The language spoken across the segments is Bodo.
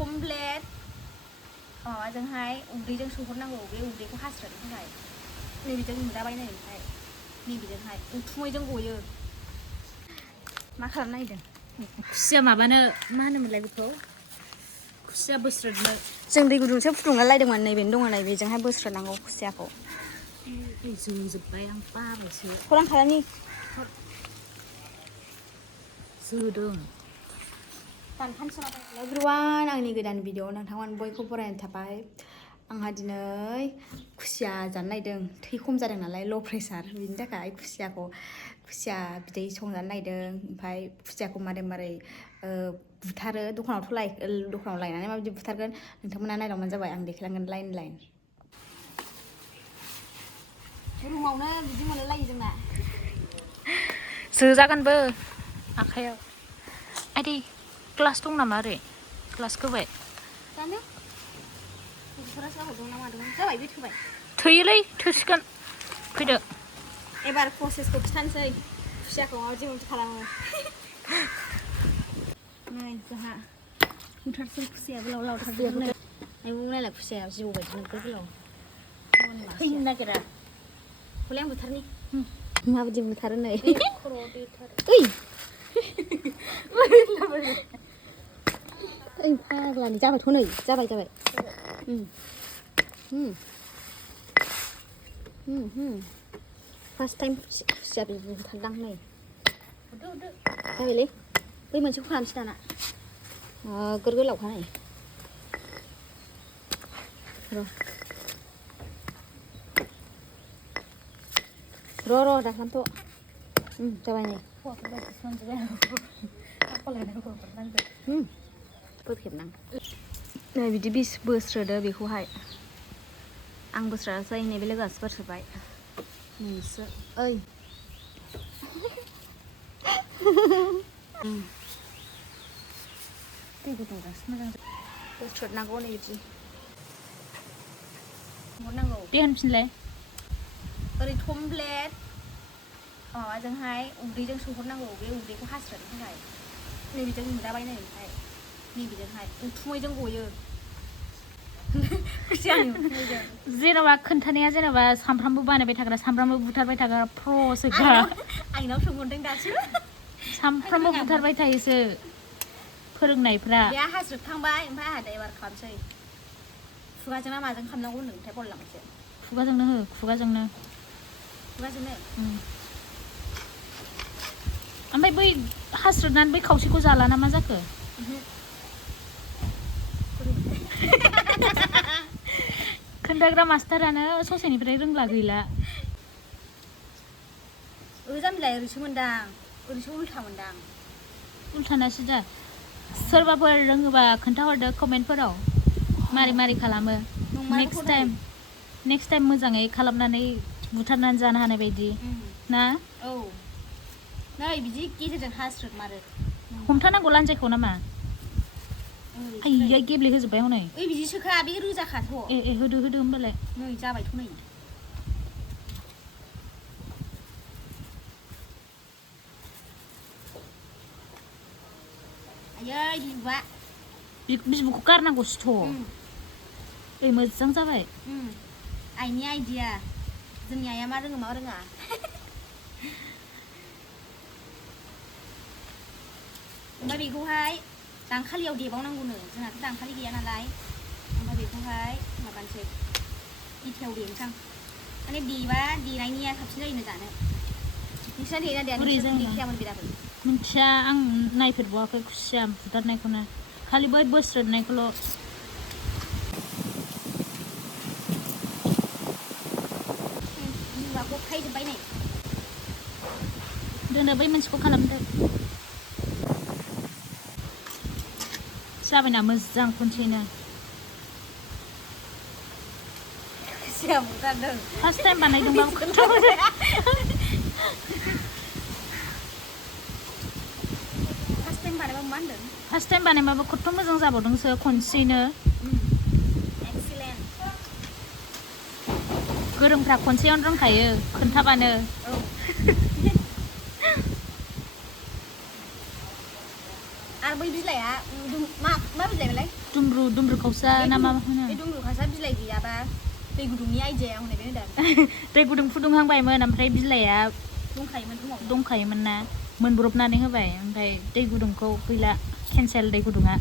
कमप्लेट माबाजोंहाय उदैजों सोहरनांगौ बे उदैखौ हास्रोदनो थाखाय नैबेजों नुदाबाय नै ओमफ्राय नैबेजोंहाय उथुमैजों गयो मा खालामनो नागिरदों खुसिया माबानो मा होनोमोनलाय बेखौ खुसिया बोस्रोदनो जों दै गुदुंसो फुदुंना लायदोंमोन नैबेनो दङ नैबेजोंहाय बोस्रोदनांगौ खुसियाखौ जोजोब्बाय आं बाबायसो खौरां खालामनि जोदों एभ्रिवान आंनि गोदान भिडिअ नोंथांमोन बयखौ बरायनो थाबाय आंहा दिनै खुसिया जानो नागिरदों थै खम जादों नालाय ल' प्रेसार बिनि थाखाय खुसिया बिदै संजानो नागिरदों ओमफ्राय खुसियाखौ मारै बुथारो दखानाव लायनानै माबायदि बुथारगोन नोंथांमोना नायलांबानो जाबाय आं देखायलांगोन लाइन रुमावनो बिदि मोनलायलायो जोंना जोजागोनबो आखाइयाव आइदै क्लास दं नामा ओरै क्लास होबाय जानो गथ'फोरा जाहरदों ना मादोंमोन जाबाय बे थोबाय थोयोलै थोसिगोन फैदो एबार प्रसेसखौ खिथानोसै खुसियाखौ माबायदि खालामो नै जोंहा बुथारसै खुसिया गोलाव लावथार नै नायलाय खुसिया जिबौ बायदि नोगोर गोलाव फैनो नागिरा हले आं बुथारनि माबायदि बुथारो नै ओइ फाग्लानि जाबायथ' नै जाबाय फार्स्ट टाइम खुसिया बुथारदां नै जाबायलै बै मोनसेखौ खालामसै दाना नोगोर गोलावखा नै र' दाखानथ' जाबाय नै बोखेबनां नै बिदि बोस्रोदो बेखौहाय आं बोस्रोदासै नैबे लोगोआसो बोस्रोदबाय नोंसो ओइ दै गुदुंजोंसो मोजां बोस्रोदनांगौ नै बिदि हरनांगौ दे होनफिनलाय ओरै कमप्लेट माबाजोंहाय उदैजों सोहरनांगौ बे उदैखौ हास्रोदनो थाखाय नैबेजों नुदाबाय नै ओमफ्राय नैबेजोंहाय उथुमैजों गयो जेन'बा खोन्थानाया जेन'बा सामफ्रामबो बानायबाय थाग्रा सामफ्रामबो बुथारबाय थाग्रा प्र'सोखा आंनाव सोंहरदों दासो सामफ्रामबो बुथारबाय थायोसो फोरोंनायफ्रा बे हास्रोदखांबाय ओमफ्राय आंहा दा एबार खालामसै खुगाजों ना माजों खालामनांगौ होनदोंमोनथाय बावलायलांबायसो खुगाजोंनो हो खुगाजोंनो ओमफ्राय बै हास्रोदनानै बै खावसेखौ जाला ना मा जाखो खोन्थाग्रा मास्टारानो ससेनिफ्राय रोंला गैला जामबिलाय ओरैसो मोनदां ओरैसो उल्था मोनदां उल्थाना सिदा सोरबाफोर रोङोबा खोन्थाहरदो कमेन्टफोराव मारै खालामो नेक्स्ट टाइम मोजाङै खालामनानै बुथारनानै जानो हानाय बायदि ना औ नै बिदि गेजेरजों हास्रोद मारो हमथानांगौ लान्जायखौ नामा आइया गेब्लेहोजोब्बाय हनै ओइ बिदिसोखा बे रोजाखाथ' ए होदो होमबालाय नै जाबायथ' नै आयै बिबुखौ गारनांगौसोथ' ओइ मोजां जाबाय आइनि आइडिया जोंनि आइया मा रोङो मा रोङा ओमफ्राय बेखौहाय दांखालियाव देबावनांगौनो जोंहाथ' दांखालि गैया नालाय ओमफ्राय बेखौहाय माबानोसै इथायाव देनोसै आं माने देनायनिया साबसिन जायोनो जानो नोंसिना देना देया नोंसोर देखायामोन बिराबो मिन्थिया आं नायफेरबावाखै खुसिया बुथारनायखौनो खालि बै बोस्रोदनायखौल' गथायजोब्बाय नै दोनो बै मोनसेखौ खालामदो जाबायना मोजां खनसेनो खुसिया बुथारदों फार्स्ट टाइम बानायदोंबाबो खोन्थाहरदो फार्स्ट टाइम बानायबाबो खथ्थ' मोजां जाबावदोंसो खनसेनो गोरोंफ्रा खनसेयावनो रोंखायो खोन्थाबानो आरो बै बिलाइआ मा बिलाइमोनलाय दुमब्रु दुमब्रु खावसा ना मा होनो बे दुमब्रु खावसा बिलाइ गैयाबा दै गुदुंनि आइडिया हनै बे होनदों दै गुदुं फुदुंहांबायमोन ओमफ्राय बिलाइआ दंखायोमोन ना मोनब्रबनानै होबाय ओमफ्राय दै गुदुंखौ गैला केन्सेल दै गुदुङा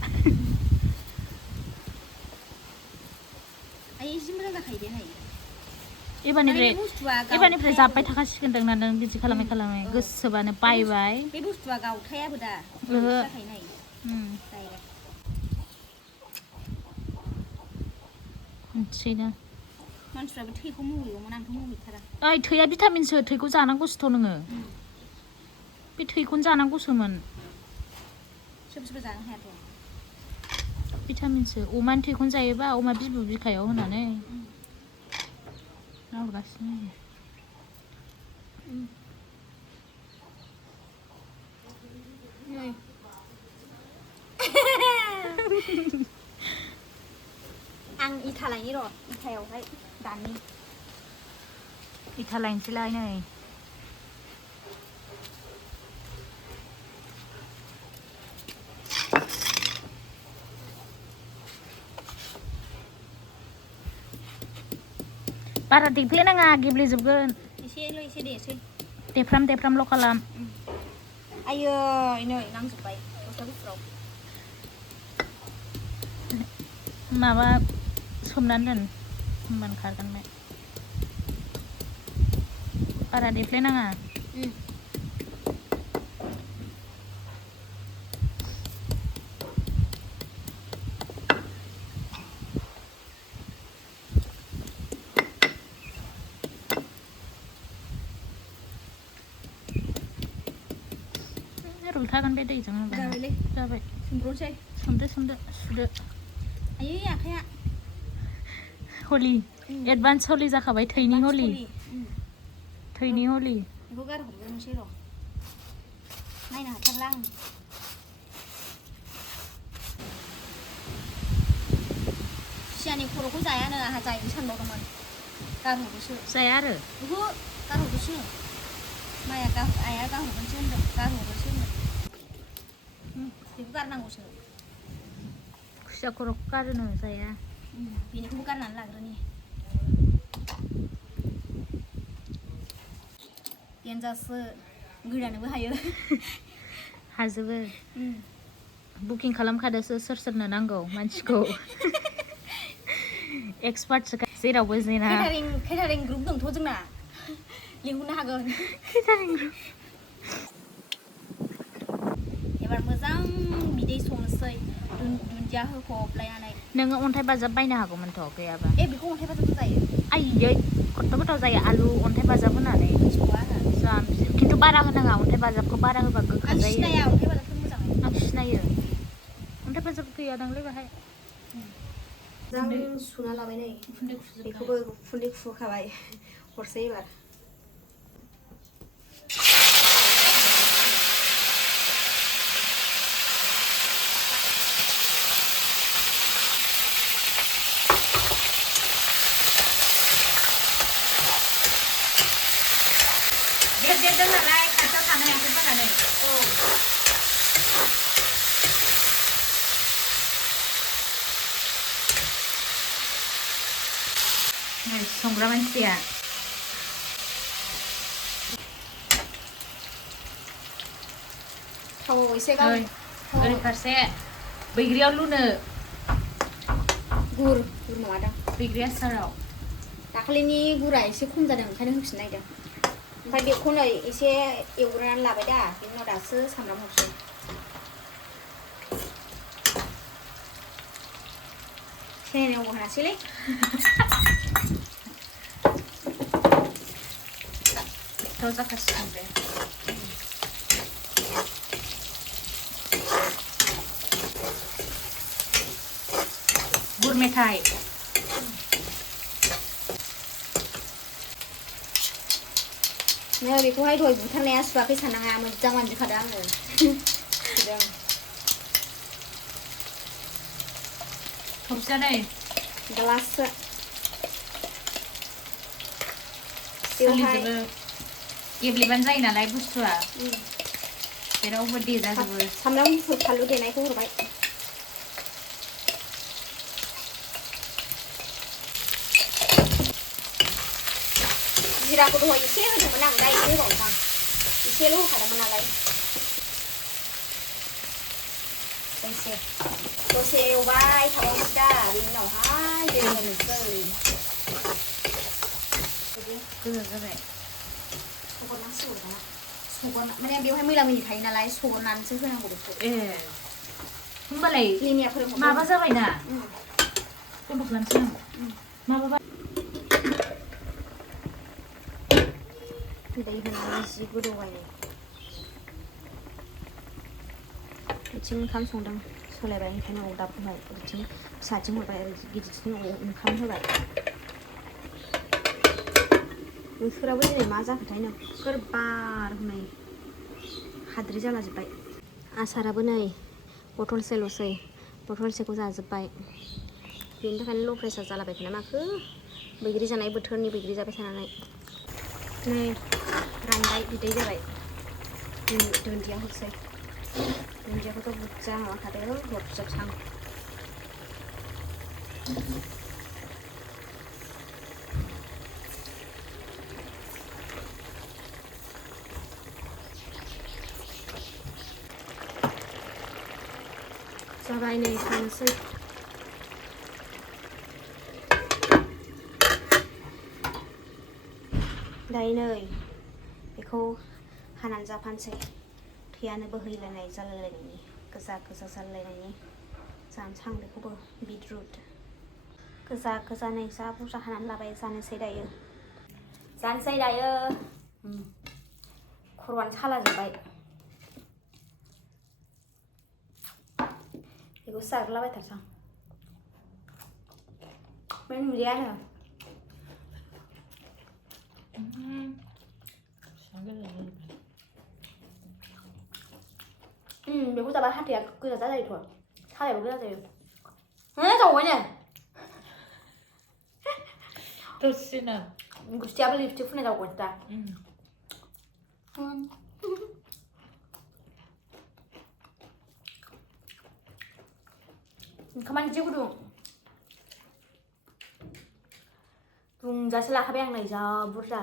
आइ जि मोजां जाखायो दे नै एबारनिफ्राय जाब्बाय थाखासिगोन दां नों बिदि खालामै गोसोबानो बायबाय बे बुस्थुआ गावथायाबो दा ओहो जाखायो नै मिथियोना मानसिफ्राबो थैखौ मुगैगौमोन आंथ' मुगैथारा ओइ थैया भिटामिनसो थैखौ जानांगौसोथ' नोङो बे थैखौनो जानांगौसोमोन सोरबा जानो हायाथ' भिटामिनसो अमानि थैखौनो जायोबा अमा बिबु बिखायाव होनानै नाहरगासिनो आं इथा लायनि र' इथायावहाय दानि इथा लायनोसैलाय नै बारा देफ्लेनाङा गेब्लेजोबगोन एसे देसै देफ्रामल' खालाम आयै नै नांजोबबाय गस्ला गुफुराव माबा सोमनानै दोन होमबानो खारगोन बे बारा देफ्लेनाङा रुइखागोन बे दैजों जाबाय सोमब्रनोसै सोमदो सुदो आयै आखाइया हलि एडभान्स हलि जाखाबाय थैनि हलि बेखौ गारहरग्रोनोसै र' नायनो हाथारला आं खुसियानि खर'खौ जायानो आंहा जायो सानबावदोंमोन गारहरदोसो जाया आरो ओहो गारहरदोसो आइया गारहरगोनसो होनदों गारहरदोसो होनदों बेखौ गारनांगौसो खुसिया खर'खौ गारोनो जाया बेनिखौबो गारनानै लाग्रोनि देनजारसो गोदानोबो हायो हाजोबो बुकिं खालामखादोसो सोरनो नांगौ मानसिखौ एक्सपार्टसो जेरावबो जेना केटारिं ग्रुप दंथ' जोंना लिंहरनो हागोन केटारिं ग्रुप एबार मोजां बिदै संनोसै दुन्दिया होफबलायनानै नोङो अन्थाइ बाजाब बायनो हागौमोनथ' गैयाबा बेखौ अन्थाइ बाजाबजों जायो आयै खथ्थ' गोथाव जायो आलु अन्थाइ बाजाब होनानै खिन्थु बारा होनाङा अन्थाइ बाजाबखौ बारा होबा गोखा जायो आं सिनाया अन्थाइ बाजाबखौ मोजाङै आं सिनायो अन्थाइ बाजाब गैयादांलै बाहाय मोजां सुना लाबाय नै बेखौबो उखुन्दै खुखाबाय हरसै एबार देरदेरदों नालाय खाथियाव थानो हायाखै जानानै संग्रा मानसिया थाव एसे गाव ओरै फारसे बैग्रियाव लुनो गुर नङादां बैग्रि आसाराव दाखालिनि गुरा एसे खम जादों ओंखायनो होफिन नायदों ओमफ्राय बेखौ नै एसे एवग्रोनानै लाबाय दा बेनि उनाव दासो सामब्राम हरसै सेनायावबो होनासैलै गोथाव जाखासिगोन बे गुर मेथाइ नै बेखौहाय दहाय बुथारनाया सुवाखै सानाङा मोजां मानजिखादों आङो सुदों थबसिया नै ग्लाससो सोलिजोबो गेब्लेबानो जायो नालाय बुस्थुआ जेरावबो देजाजोबो सामब्राम गुफुर फानलु देनायखौ हरबाय जिराखौ दहाय एसे होदोंमोन आं दा एसे होबावनोसै आं एसेल' होखादोंमोन नालाय दसे एवबाय थाबावनोसै दा बेनि उनावहाय दै होनोसै गोजा जाबाय सगरनांसिगौ दाना सगरना माने बेवहाय मैला मैलि थायो नालाय सगरनानैसो होनांगौ बेखौ होमबालाय लिनिया फोरोंहरदों माबा जाबायना बन्द' खालामसै आं माबा दै होनानै जि गोदौबाय बिथिं ओंखाम संदों सोलायबाय ओंखायनो अरदाब होबाय ओरैथिं फिसाथिं हरबाय ओरै गिदिरथिं ओंखाम होबाय बोथोराबो दिनै मा जाखोथाय नोगोर बार हनै हाद्रि जालाजोब्बाय आसाराबो नै बथलसेल'सै बथलसेखौ जाजोब्बाय बेनि थाखायनो ल' प्रेसार जालाबाय थानाय माखो बैग्रि जानाय बोथोरनि बैग्रि जाबाय थानानै नै रानबाय बिदै जाबाय दुन्दिया हरसै दुन्दियाखौथ' बुरजा माबाखादों हरजोबसां जाबाय नै खानोसै दायो नै बेखौ हानानै जाफानोसै थैयानो बोहैलायनाय जालायलायनायनि गोजा गोजा जालायलायनायनि जानोसै आं बेखौबो बिटरुट गोजा गोजा नै जा बुरजा हानानै लाबाय जानोसै दायो खर'आनो सालाजोब्बाय बेखौ जाग्लाबायथारसां ओमफ्राय नुजायानो बेखौ जाबा हाथाया गोजा जायोथ' सालायाबो गोजा जायो जाबायनो दसेनो गुस्थियाबो लिपस्टिक फुननाय जाबावगोन दा ओंखामानो जि गुदुं बुंजासे लाखाबाय आं नै जा बुरजा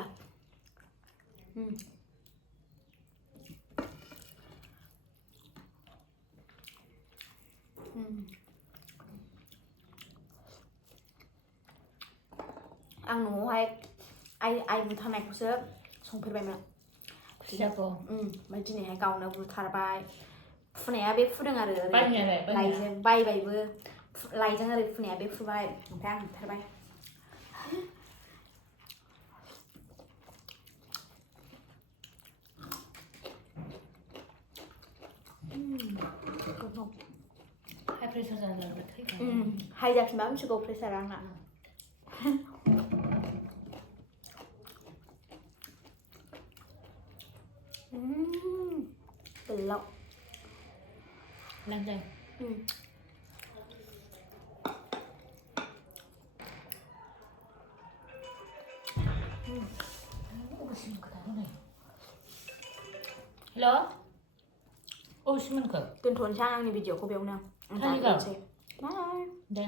आं न'आवहाय आइ बुथारनायखौसो संफेरबायमोन खुसियाखौ ओमफ्राय दिनैहाय गावनो बुथारबाय फुनाया बे फुदों आरो लाइजों बायबायबो लाइजों ओरै फुनाया बे फुबाय ओमफ्राय आं बुथारबाय हाइ प्रेसार जानानै हाइ जाफिनबा मिथिगौ प्रेसारा आंना गोलाव लांजां हेल' सिमोनखौ दोनथ'नोसै आं आंनि भिडिअखौ बेयावनो दे